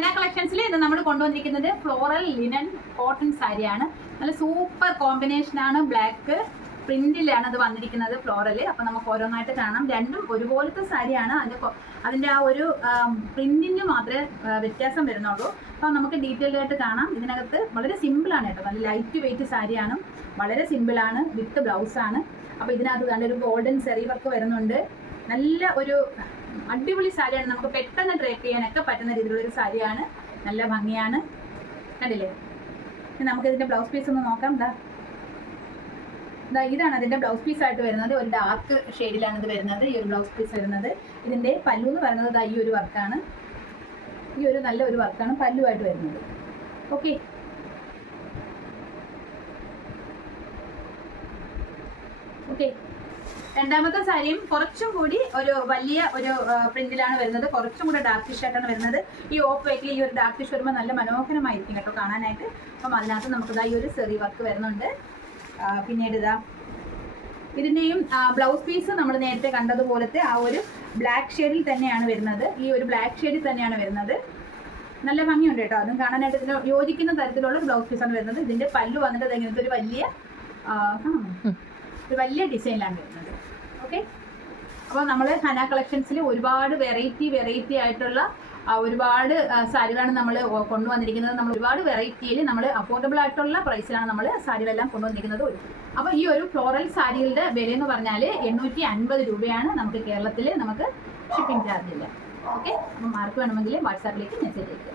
ഹന കളക്ഷൻസിൽ ഇത് നമ്മൾ കൊണ്ടുവന്നിരിക്കുന്നത് ഫ്ലോറൽ ലിനൻ കോട്ടൺ സാരിയാണ്. നല്ല സൂപ്പർ കോമ്പിനേഷനാണ്. ബ്ലാക്ക് പ്രിന്റിലാണ് അത് വന്നിരിക്കുന്നത്, ഫ്ലോറൽ. അപ്പം നമുക്ക് ഓരോന്നായിട്ട് കാണാം. രണ്ടും ഒരുപോലത്തെ സാരിയാണ്. അതിൻ്റെ ആ ഒരു പ്രിന്റിന് മാത്രമേ വ്യത്യാസം വരുന്നുള്ളൂ. അപ്പം നമുക്ക് ഡീറ്റെയിൽഡ് ആയിട്ട് കാണാം. ഇതിനകത്ത് വളരെ സിമ്പിളാണ് കേട്ടോ, നല്ല ലൈറ്റ് വെയിറ്റ് സാരിയാണ്, വളരെ സിമ്പിളാണ്, വിത്ത് ബ്ലൗസാണ്. അപ്പോൾ ഇതിനകത്ത് നല്ലൊരു ഗോൾഡൻ സെറി വർക്ക് വരുന്നുണ്ട്. നല്ല ഒരു അടിപൊളി സാരിയാണ്. നമുക്ക് പെട്ടെന്ന് ഡ്രേപ്പ് ചെയ്യാനൊക്കെ പറ്റുന്ന രീതിയിലുള്ളൊരു സാരിയാണ്. നല്ല ഭംഗിയാണ്, കണ്ടില്ലേ? നമുക്ക് ഇതിൻ്റെ ബ്ലൗസ് പീസ് ഒന്ന് നോക്കാം. ഇതാണ് അതിൻ്റെ ബ്ലൗസ് പീസായിട്ട് വരുന്നത്. ഒരു ഡാർക്ക് ഷെയ്ഡിലാണ് ഇത് വരുന്നത്, ഈ ഒരു ബ്ലൗസ് പീസ് വരുന്നത്. ഇതിൻ്റെ പല്ലു എന്ന് പറയുന്നത് ഈ ഒരു വർക്കാണ്. ഈ ഒരു നല്ല ഒരു വർക്കാണ് പല്ലുവായിട്ട് വരുന്നത്. Okay, okay. രണ്ടാമത്തെ സാരിയും കുറച്ചും കൂടി ഒരു വലിയ ഒരു പ്രിന്റിലാണ് വരുന്നത്, കുറച്ചും കൂടെ ഡാർക്കിഷ് ആയിട്ടാണ് വരുന്നത്. ഈ ഓഫ് വൈറ്റിൽ ഈ ഒരു ഡാർക്കിഷ് വരുമ്പോൾ നല്ല മനോഹരമായിരിക്കും കേട്ടോ കാണാനായിട്ട്. അപ്പം അതിനകത്ത് നമുക്ക് ഈ ഒരു സെറി വർക്ക് വരുന്നുണ്ട്. പിന്നീട് ഇതിൻ്റെയും ബ്ലൗസ് പീസ് നമ്മൾ നേരത്തെ കണ്ടതുപോലത്തെ ആ ഒരു ബ്ലാക്ക് ഷെയ്ഡിൽ തന്നെയാണ് വരുന്നത്. ഈ ഒരു ബ്ലാക്ക് ഷെയ്ഡിൽ തന്നെയാണ് വരുന്നത്. നല്ല ഭംഗിയുണ്ട് കേട്ടോ, അതും കാണാനായിട്ട് ഇതിന് യോജിക്കുന്ന തരത്തിലുള്ള ബ്ലൗസ് പീസാണ് വരുന്നത്. ഇതിൻ്റെ പല്ലു വന്നിട്ട് ഇങ്ങനത്തെ ഒരു വലിയ ഡിസൈനിലാണ് വരുന്നത്. ഓക്കെ, അപ്പോൾ നമ്മൾ ഹന കളക്ഷൻസിൽ ഒരുപാട് വെറൈറ്റി ആയിട്ടുള്ള ഒരുപാട് സാരികളാണ് നമ്മൾ കൊണ്ടുവന്നിരിക്കുന്നത്. നമ്മൾ ഒരുപാട് വെറൈറ്റിയിൽ നമ്മൾ അഫോർഡബിൾ ആയിട്ടുള്ള പ്രൈസിലാണ് നമ്മൾ സാരികളെല്ലാം കൊണ്ടുവന്നിരിക്കുന്നത്. അപ്പോൾ ഈ ഒരു ഫ്ലോറൽ സാരികളുടെ വില എന്ന് പറഞ്ഞാൽ 850 രൂപയാണ്. നമുക്ക് കേരളത്തിൽ നമുക്ക് ഷിപ്പിംഗ് ചാർജ് ഇല്ല. ഓക്കെ, അപ്പോൾ മാർക്ക് വേണമെങ്കിൽ വാട്സാപ്പിലേക്ക് മെസ്സേജ് അയക്കുക.